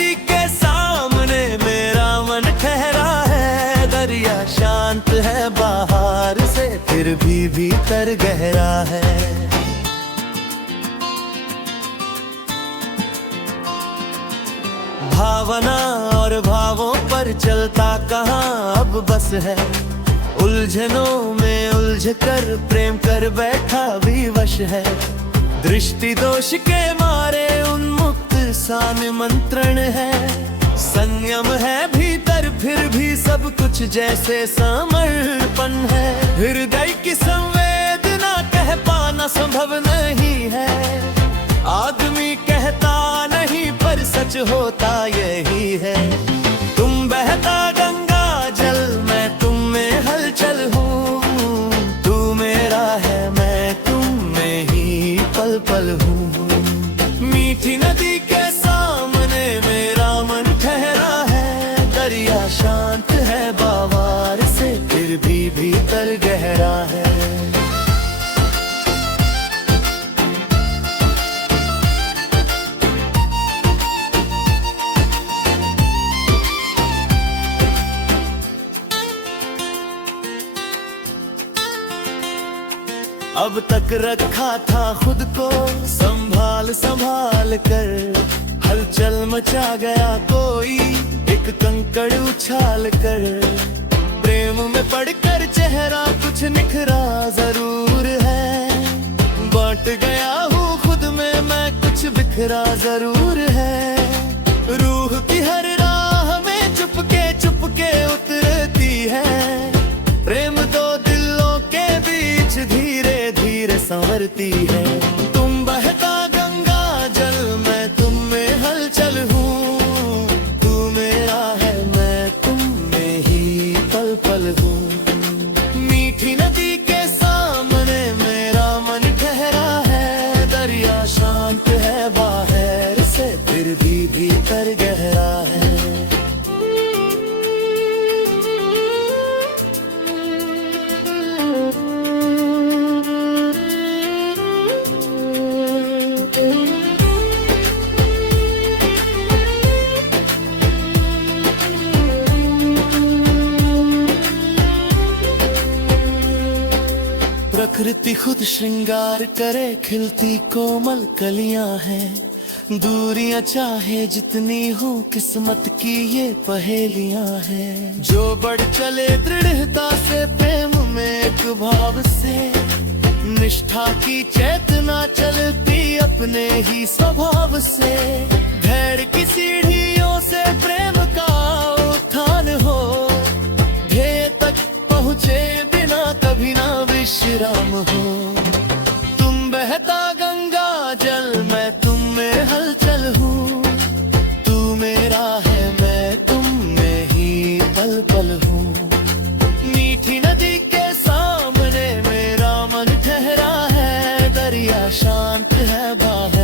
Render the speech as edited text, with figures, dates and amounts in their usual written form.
नदी के सामने मेरा मन ठहरा है। दरिया शांत है बाहर से, फिर भी भीतर गहरा है। भावना और भावों पर चलता कहाँ अब बस है। उलझनों में उलझ कर प्रेम कर बैठा भी वश है। दृष्टि दोष के मारे उन्मुक्त सा निमंत्रण है। संयम है भीतर फिर भी सब कुछ जैसे समर्पण है। हृदय की संवेदना कह पाना संभव नहीं है। आदमी कहता नहीं पर सच होता यही है। तुम बहता गंगा जल, मैं तुम में हलचल हूँ। तू मेरा है, मैं तुम में ही पल पल हूँ। मीठी नदी के सामने मेरा मन ठहरा है। दरिया शांत है बाहर से, फिर भी भीतर गहरा है। अब तक रखा था खुद को संभाल संभाल कर। हलचल मचा गया कोई एक कंकड़ उछाल कर। प्रेम में पड़कर चेहरा कुछ निखरा जरूर है। बांट गया हूँ खुद में मैं, कुछ बिखरा जरूर है। रूह की हर राह में चुपके चुपके उतरती है। प्रेम दो दिलों के बीच धीरे धीरे संवरती है। तुम बहता गंगा जल, मैं तुम में हलचल हूँ। तू मेरा है, मैं तुम में ही पल पल हूँ। मीठी नदी के सामने मेरा मन ठहरा है। दरिया शांत है बाहर से, फिर भी भीतर गहरा है। प्रकृति खुद श्रृंगार करे, खिलती कोमल कलियां हैं। दूरियां चाहे जितनी हो, किस्मत की ये पहेलियां हैं। जो बढ़ चले दृढ़ता से प्रेम में एक भाव से। निष्ठा की चेतना चलती अपने ही स्वभाव से। धैर्य की सीढ़ियों से प्रेम का उत्थान हो। ध्येय तक पहुँचे बिना कभी ना विश्राम हो। तुम बहता गंगा जल, मैं तुम में हलचल हूँ। तू मेरा है, मैं तुम में ही पल पल हूँ। मीठी नदी के सामने मेरा मन ठहरा है। दरिया शांत है बाहर